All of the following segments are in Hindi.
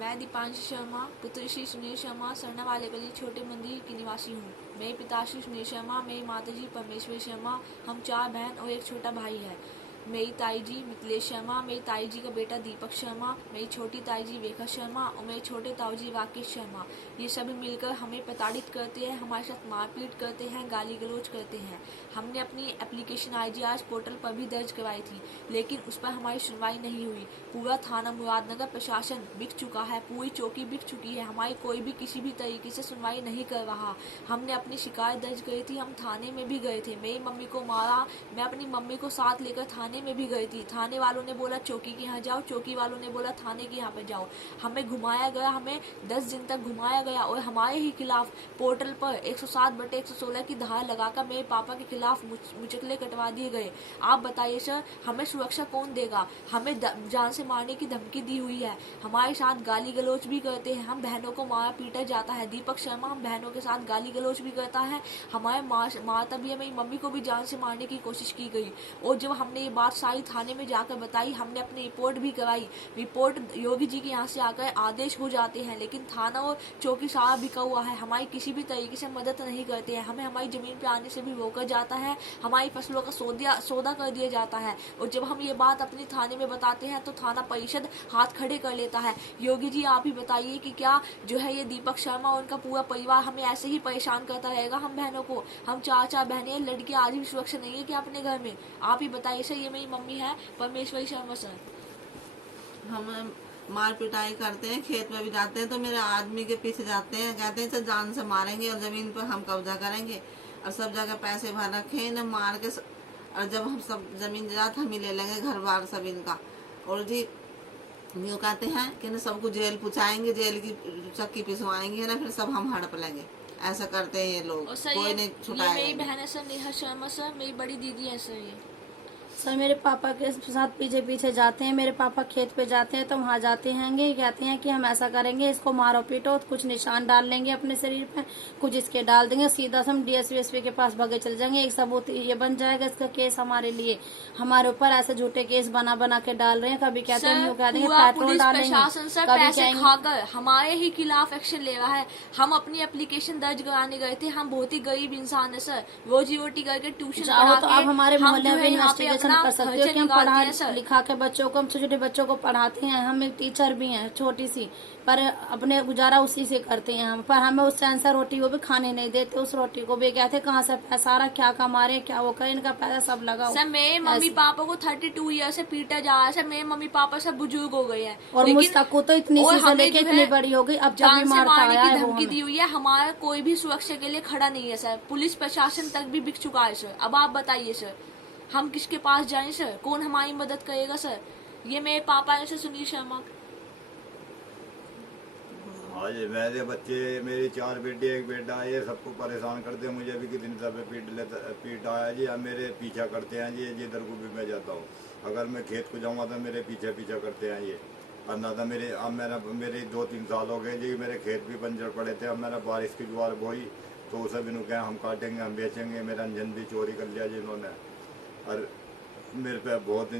मैं दीपांशी शर्मा पुत्र श्री सुनील शर्मा सरना वाले गली छोटे मंदिर की निवासी हूँ। मेरे पिता श्री सुनील शर्मा, मेरी माताजी परमेश्वरी शर्मा, हम 4 बहन और एक छोटा भाई है। मेरी ताई जी मिथिलेश शर्मा, मेरी ताई जी का बेटा दीपक शर्मा, मेरी छोटी ताई जी रेखा शर्मा और मेरे छोटे ताऊ जी राकेश शर्मा। ये सभी मिलकर हमें प्रताड़ित करते हैं, हमारे साथ मारपीट करते हैं, गाली गलौज करते हैं। हमने अपनी एप्लीकेशन IGRS पोर्टल पर भी दर्ज करवाई थी, लेकिन उस पर हमारी सुनवाई नहीं हुई। पूरा थाना मुरादनगर प्रशासन बिक चुका है, पूरी चौकी बिक चुकी है, हमारी कोई भी किसी भी तरीके से सुनवाई नहीं कर रहा। हमने अपनी शिकायत दर्ज करी थी, हम थाने में भी गए थे। मेरी मम्मी को मारा, मैं अपनी मम्मी को साथ लेकर थाने में भी गई थी। थाने वालों ने बोला चौकी के यहाँ जाओ, चौकी वालों ने बोला थाने के यहाँ पे जाओ। हमें घुमाया गया, हमें 10 दिन तक घुमाया गया और हमारे ही खिलाफ पोर्टल पर 107/116 की धारा लगाकर मेरे पापा के खिलाफ मुचकले कटवा दिए गए। आप बताइए सर, हमें सुरक्षा कौन देगा? हमें जान से मारने की धमकी दी हुई है, हमारे साथ गाली गलौज भी करते हैं, हम बहनों को मारा पीटा जाता है। दीपक शर्मा हम बहनों के साथ गाली गलौज भी करता है, हमारे मारता भी है। मेरी मम्मी को भी जान से मारने की कोशिश की गई और जब हमने ये बात सारी थाने में जाकर बताई, हमने अपनी रिपोर्ट भी कराई। रिपोर्ट योगी जी के यहाँ से आकर आदेश हो जाते हैं, लेकिन थाना और चौकी सारा बिका हुआ है, हमारी किसी भी तरीके से मदद नहीं करते हैं। हमें हमारी जमीन पे आने से भी रोका जाता है, हमारी फसलों का सौदा कर दिया जाता है और जब हम ये बात अपने थाने में बताते हैं तो थाना परिषद हाथ खड़े कर लेता है। योगी जी आप ही बताइए कि क्या जो है ये दीपक शर्मा और उनका पूरा परिवार हमें ऐसे ही परेशान करता रहेगा? हम बहनों को, हम 4 बहनें, लड़की आज भी सुरक्षा नहीं है क्या अपने घर में? आप ही बताइए सर। ये मेरी मम्मी है परमेश्वरी शर्मा सर। हम मार पिटाई करते हैं, खेत में भी जाते हैं तो मेरे आदमी के पीछे जाते हैं, कहते हैं सर जान से मारेंगे और जमीन पर हम कब्जा करेंगे और सब जगह पैसे भर रखे हैं, इन्हें मार के और जब हम सब जमीन जात हम ही ले लेंगे घर बार सब इनका। और जी यूँ कहते हैं कि ना सबको जेल पहुँचाएंगे, जेल की चक्की पिसवाएंगे ना, फिर सब हम हड़प लेंगे। ऐसा करते हैं ये लोग, कोई नहीं छुटाएगा। मेरी बहन है सर नेहा शर्मा सर, मेरी बड़ी दीदी है सर। ये सर मेरे पापा के साथ पीछे पीछे जाते हैं, मेरे पापा खेत पे जाते हैं तो वहाँ जाते हैंगे, कहते हैं कि हम ऐसा करेंगे, इसको मारो पीटो, कुछ निशान डाल लेंगे अपने शरीर पे, कुछ इसके डाल देंगे, सीधा हम DSP के पास भागे चल जाएंगे, एक सबूत ये बन जाएगा इसका केस हमारे लिए। हमारे ऊपर ऐसे झूठे केस बना के डाल रहे हैं, कभी कहते हैं कह देंगे पेट्रोल डालेंगे, कभी खाकर हमारे ही खिलाफ एक्शन ले रहा है। हम अपनी एप्लीकेशन दर्ज कराने गए थे, हम बहुत ही गरीब इंसान है सर, रोजी रोटी करके ट्यूशन तो आप हमारे मोहल्ले में इन्वेस्टिगेशन कर सकते हो कि हम पढ़ा लिखा के बच्चों को, हम छोटे छोटे बच्चों को पढ़ाते हैं, हम एक टीचर भी हैं छोटी सी, पर अपने गुजारा उसी से करते हैं हम। पर हमें उस सेंसर रोटी वो भी खाने नहीं देते, उस रोटी को भी कहते कहाँ से पैसा आ रहा, क्या कमारे, क्या वो करे, इनका पैसा सब लगा। सर मेरे मम्मी पापा को 32 ईयर से पीटा जा रहा है सर, मेरे मम्मी पापा सब बुजुर्ग हो गए हैं और मुस्तक को तो इतनी सी लेके इतनी बड़ी हो गई, अब जान से मारने की धमकी दी हुई है। हमारा कोई भी सुरक्षा के लिए खड़ा नहीं है सर, पुलिस प्रशासन तक भी बिक चुका है सर। अब आप बताइए सर, हम किसके पास जाएं सर? कौन हमारी मदद करेगा सर? ये मेरे पापा है सर सुनील शर्मा। हाँ जी, मेरे बच्चे, मेरी 4 बेटे 1 बेटा, ये सबको परेशान करते हैं। मुझे भी कितनी दफे पीट आया जी। अब मेरे पीछा करते हैं जी, जिधर को भी मैं जाता हूँ। अगर मैं खेत को जाऊँगा तो मेरे पीछा करते हैं ये। अंदाजा मेरे अब मेरे 2-3 साल हो गए जी, मेरे खेत भी बंजर पड़े थे। अब मैंने बारिश की ज्वार बोई तो उसे भी क्या हम काटेंगे, हम बेचेंगे। मेरा अंजन भी चोरी कर लिया जी इन्होंने और मेरे पे बहुत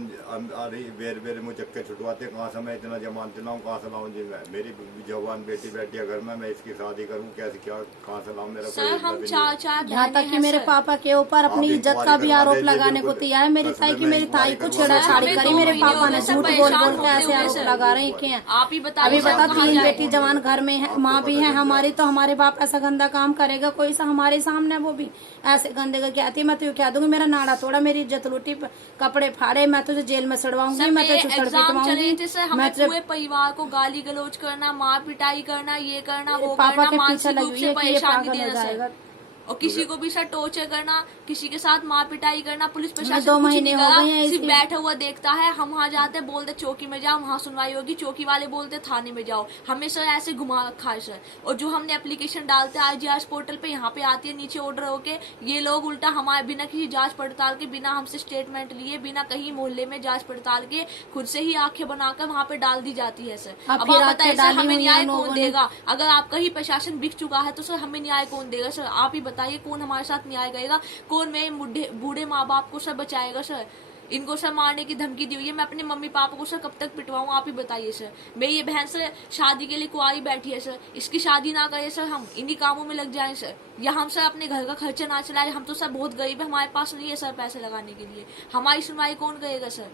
आ रही बेर मुझे छुटवाते। कहाँ से मैं इतना जमान दिलाऊँ, कहाँ से लाऊँ जी? मैं मेरी जवान बेटी बैठी है घर में, मैं इसकी शादी करूँ कैसे, क्या कहाँ से लाऊँ? मेरा सर हम 4 यहाँ तक कि मेरे पापा के ऊपर अपनी इज्जत का भी आरोप लगाने को तैयार है। मेरी ताई को छेड़ाछाड़ी करी, मेरे पापा ने झूठ बोल के ऐसे आरोप लगा रहे हैं। आप ही बताइए। अभी बता 3 बेटी जवान घर में है, माँ भी है हमारी, तो हमारे बाप ऐसा गंदा काम करेगा कोई सा हमारे सामने? वो भी ऐसे गंदे का कहती, मैं तो कह दूंगी मेरा नाड़ा तोड़ा, मेरी इज्जत लूटी, कपड़े फाड़े, मैं तुझे जेल में सड़वाऊंगी, मैं तो छुट्टी पिटवाऊंगी। मैं पूरे परिवार को गाली गलौज करना, मार पिटाई करना, ये करना वो करना, मानसिक रूप से परेशानी देना सर, और किसी को भी सर टॉर्चर करना, किसी के साथ मार पिटाई करना। पुलिस प्रशासन 2 महीने हो गए हैं, सिर्फ बैठा हुआ देखता है। हम वहाँ जाते बोलते चौकी में जाओ, वहाँ सुनवाई होगी, चौकी वाले बोलते थाने में जाओ। हमें सर ऐसे घुमा रखा है सर। और जो हमने एप्लीकेशन डालते हैं IGRS पोर्टल पे, यहाँ पे आती है नीचे ऑर्डर होके, ये लोग उल्टा हमारे बिना किसी जांच पड़ताल के, बिना हमसे स्टेटमेंट लिए, बिना कहीं मोहल्ले में जांच पड़ताल के, खुद से ही आंखें बनाकर वहाँ पे डाल दी जाती है सर। अब आप बताइए सर, हमें न्याय कौन देगा? अगर आपका ही प्रशासन बिक चुका है तो सर हमें न्याय कौन देगा सर? आप ही बताइए, कौन हमारे साथ न्याय करेगा? कौन मेरे बूढ़े माँ बाप को सर बचाएगा सर? इनको सर मारने की धमकी दी हुई है। मैं अपने मम्मी पापा को सर कब तक पिटवाऊं, आप ही बताइए सर। मेरी ये बहन सर शादी के लिए कुंवारी बैठी है सर, इसकी शादी ना करे सर, हम इन्हीं कामों में लग जाएं सर, या हम सर अपने घर का खर्चा ना चलाए। हम तो सर बहुत गरीब है, हमारे पास नहीं है सर पैसे लगाने के लिए, हमारी सुनवाई कौन करेगा सर।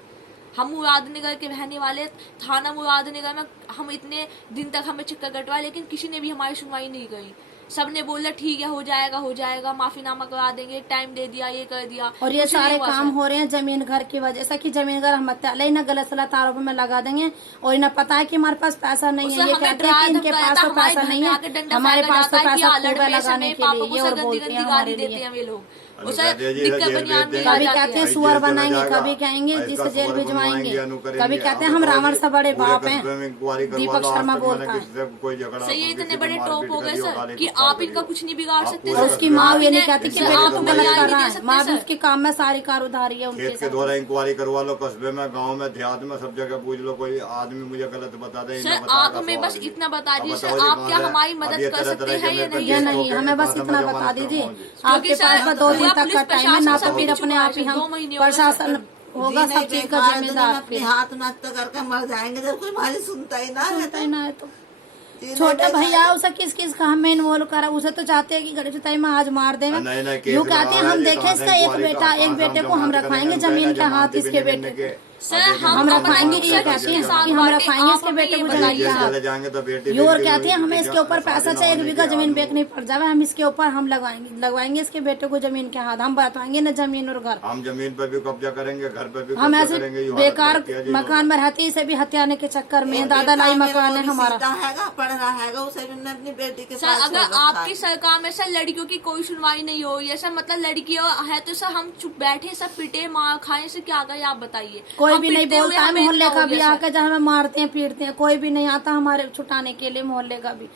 हम मुरादनगर के रहने वाले, थाना मुरादनगर में हम इतने दिन तक हमें चक्कर कटवाए, लेकिन किसी ने भी हमारी सुनवाई नहीं करी। सबने बोला ठीक है, हो जाएगा, माफीनामा करा देंगे, टाइम दे दिया, ये कर दिया। और ये कुछ नहीं सारे हुआ काम सर। हो रहे हैं जमीन घर की वजह से कि जमीन घर हम पहले ही ना गलत सलत आरोप में लगा देंगे, और इन्हें पता है कि हमारे पास पैसा नहीं है। उससे ये हमें कहते हैं कि इनके डरा पास तो धमकाया पैसा था, नहीं हमारे घर पे है, डंडा हमारे फेंका पास तो जाता है कि पैसा आलड़ खूब है में लगाने समय के पापा लिए, को ये सर और गंदी बोलते हैं गंदी हमारे गाली देते लिए। हैं ये लोग। अभी उसे कहते हैं जी, दिक्कत जेल बनियान भेज में देंगे। कभी डाल कहते जाते हैं हैं। सुअर जेल में बनाएंगे, जाएगा, कभी कहेंगे इसका जिसे जेल सुअर भिजवाएंगे, बनवाएंगे, अनु करेंगे। कभी कहते हैं अब हम बताओ रावण जी, से बड़े पूरे बाप कस्बे में हैं। इंक्वायरी करवा दीपक लो, आज शर्मा तक मैंने बोलता है। किसी से कोई झगड़ा, सर ये किसी इतने को बड़े मारपीट टॉप हो गए करी हो, सर गाली कि गलौज आप करी इनका हो। कुछ नहीं बिगाड़ आप सकते पूरे और सर। उसकी कस्बे माँ में ये नहीं इन्हें- कहती कि सर, बेटे आप तू बयान गलत नहीं कर दे रहा है, सकते माँ भी सर। उसके काम में सारी कार उधारी है उनके खेत के साथ। द्वारा इंक्वायरी करवा लो, कस्बे में, गांव में, देहात में, सब जगह पूछ लो, कोई आदमी मुझे गलत बता दे। सर आप हमें बस इतना बता दीजिए सर, आप क्या हमारी मदद कर सकते हैं या नहीं? ये नहीं, हमें बस इतना बता दीजिए। आपके सर, पास 2 दिन पूरा तक का पुलिस टाइम है ना, प्रशासन तो फिर सब अपने आप ही चुका है, हम 2 महीने हो गए प्रशासन होगा सब चीज का जिम्मेदार। अपने हाथ नष्ट करके मर जाएंगे जब कोई हमारी सुनता ही ना है सुनता ही ना है तो जीने छोटा बेचारे- भैया उसे किस किस काम में इन्वॉल्व करा, उसे तो चाहते हैं कि गरीब सताई में आज मार दे। नहीं, केस यूँ कहते हैं लगा हम है, देखें कहाँ इसका से एक इंक्वायरी बेटा, का, एक कहाँ से बेटे हम को हम जमानत रखवाएंगे करेंगे, जमीन के जमानत हाथ इसके बिन बेटे के। सर हम रखवाएंगे, ये कहते हैं कि हम रखवाएंगे इसके बेटे को जमीन के हाथ। चले जाएंगे तो बेटी ये और बेटी कहती है हमें बेटी इसके ऊपर शादी पैसा ना चाहिए, एक होने बीघा के जमीन आदमी- बेचनी पड़ जाए, हम इसके ऊपर हम लगवाएंगे इसके बेटे को जमीन के हाथ, हम बताएंगे न जमीन और घर। हम जमीन पर भी कब्जा करेंगे, घर पर भी हम कब्जा ऐसे करेंगे। ये हालत बेकार रखी है जी मकान में रहते इसे भी हत्याने के चक्कर में, एक दादा लाई बेटा मकान है मेरा वो भी हमारा। सीधा हैगा, पढ़ रहा हैगा, उसे भी मैंने अपनी बेटी के सर साथ अगर छोड़ रखा आपकी है। सरकार में सर लड़कियों की कोई सुनवाई नहीं हो रही है सर, मतलब लड़कियों है तो सर हम चुप बैठे सब पिटे मार खाए से क्या करें आप बताइए। कोई हम भी नहीं पिटते हुए बोलता है, हमें मोहल्ले इतना का हो भी गया, सर। आकर जहाँ हमें मारते हैं पीटते हैं, कोई भी नहीं आता हमारे छुटाने के लिए, मोहल्ले का भी।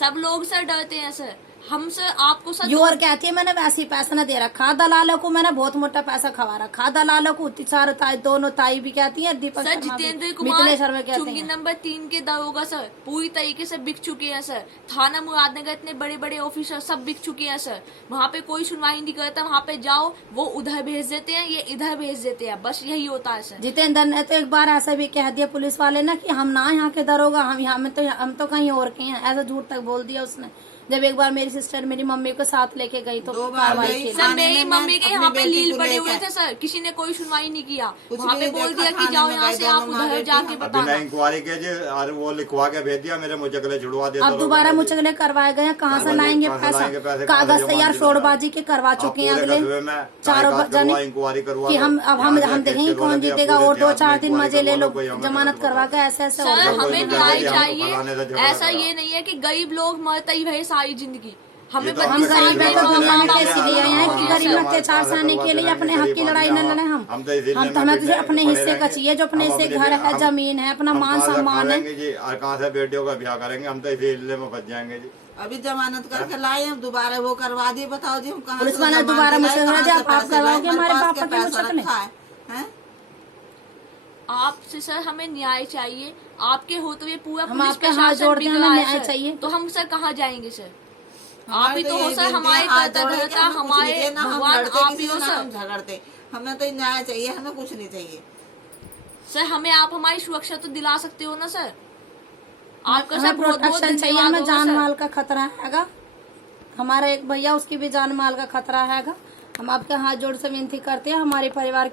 सब लोग सर डरते हैं सर, हम सर आपको सर यो और कहती है मैंने वैसे ही पैसा न दे रखा, दलालों को मैंने बहुत मोटा पैसा खवा रखा, दलालों को चार ताई, दोनों ताई भी कहती है, दीपक सर शर्मा भी, जितेंद्र मिथिलेश शर्मा कुमार कहते चुंगी हैं। नंबर 3 के दरोगा सर पूरी तरीके से बिक चुके हैं सर। थाना मुरादनगर इतने बड़े बड़े ऑफिसर सब बिक चुके हैं सर, वहाँ पे कोई सुनवाई नहीं करता, वहाँ पे जाओ वो उधर भेज देते हैं, ये इधर भेज देते हैं, बस यही होता है सर। जितेंद्र ने तो एक बार ऐसा भी कह दिया पुलिस वाले ने कि हम ना यहाँ के दरोगा, हम तो कहीं और के हैं, ऐसा झूठ तक बोल दिया उसने। जब एक बार मेरी सिस्टर मेरी मम्मी को साथ लेके गई तो 2 बार कार्रवाई गई। के सर लिए। थाने मेरी में मम्मी मैं के अपनी यहाँ पे बेटी लील को पड़े लेकर- हुए थे सर, किसी ने कोई सुनवाई नहीं किया, कुछ वहाँ पे नहीं बोल देखा, दिया कि थाने जाओ में यहाँ गए से आप दोनों माँ उधर बेटी। जाके अभी बताना। ना इंक्वायरी कीजिए और वो लिखवा के भेज दिया, मेरे मुचकले छुड़वा दिया। अब दोबारा मुचगले करवाए गए हैं, कहाँ से लाएंगे पैसा, कागज तैयार शोरबाजी के करवा चुके हैं अगले चारों जने इंक्वायरी करवा कि लो। हम अब हम यहाँ के देखेंगे खेत के कौन वाले जीतेगा, पूरे और 2-4 देहात दिन में मजे ले लो इंक्वायरी करवा लो, कोई जमानत हमें करवा के ऐसे सर हो कोई हमें नहीं न्याय जाएगा, हम फलाने से चाहिए, झगड़ा ऐसा करा। ये नहीं है कि गरीब लोग मरते ही रहे सारी जिंदगी। हमें तो बस हम इंसान गरीब में हैं तो माँ जमाने बाप के इसलिए हैं, हैं कि हाँ, गरीब सर। अत्याचार सहने के लिए अपने हक की लड़ाई न लड़े हम हम तो इसीलिए हम तो ना हमें तुझे पीछे अपने पड़े हिस्से का रहेंगे। चाहिए, जो अपने हम हिस्से अपने घर है, हम- जमीन है, अपना हम मान कहाँ से सम्मान खा है। लेंगे जी, और कहाँ से बेटियों का ब्याह करेंगे, हम तो इसीलिए में फंस जाएंगे जी। अभी जमानत करके लाए हम, दोबारा वो करवा दिए, बताओ जी हम कहाँ पुलिस से वाला जमानत दोबारा लाए, मुझसे कहाँ कह से रहे थे, आप पैसे लाए, करवाओगे हमारे पास पापा क्या के पैसा मुचकले? रखा है? आपसे सर हमें न्याय चाहिए, आपके होते हुए पूरा हम पुलिस आपके हाथ प्रशासन जोड़ते हैं, बिगड़ा हमें है न्याय सर। चाहिए। तो हम सर कहाँ जाएंगे सर? आप हमारे ही तो हो यही सर, विनती है, हमारे हाथ कर्ता जोड़े कि धर्ता, हमें कुछ नहीं हमारे चाहिए, ना हम भगवान लड़ते आप ही किसी हो से, ना सर। हम झगड़ते, हमें तो न्याय चाहिए, हमें कुछ नहीं चाहिए। सर हमें आप हमारी सुरक्षा तो दिला सकते हो ना सर? आपका सर हमें बहुत बहुत प्रोटेक्शन चाहिए, धन्यवाद हमें होगा जान सर। माल का खतरा हैगा, हमारा एक भैया उसकी भी जान माल का खतरा हैगा। हम आपके हाथ जोड़ से विनती करते हैं हमारे परिवार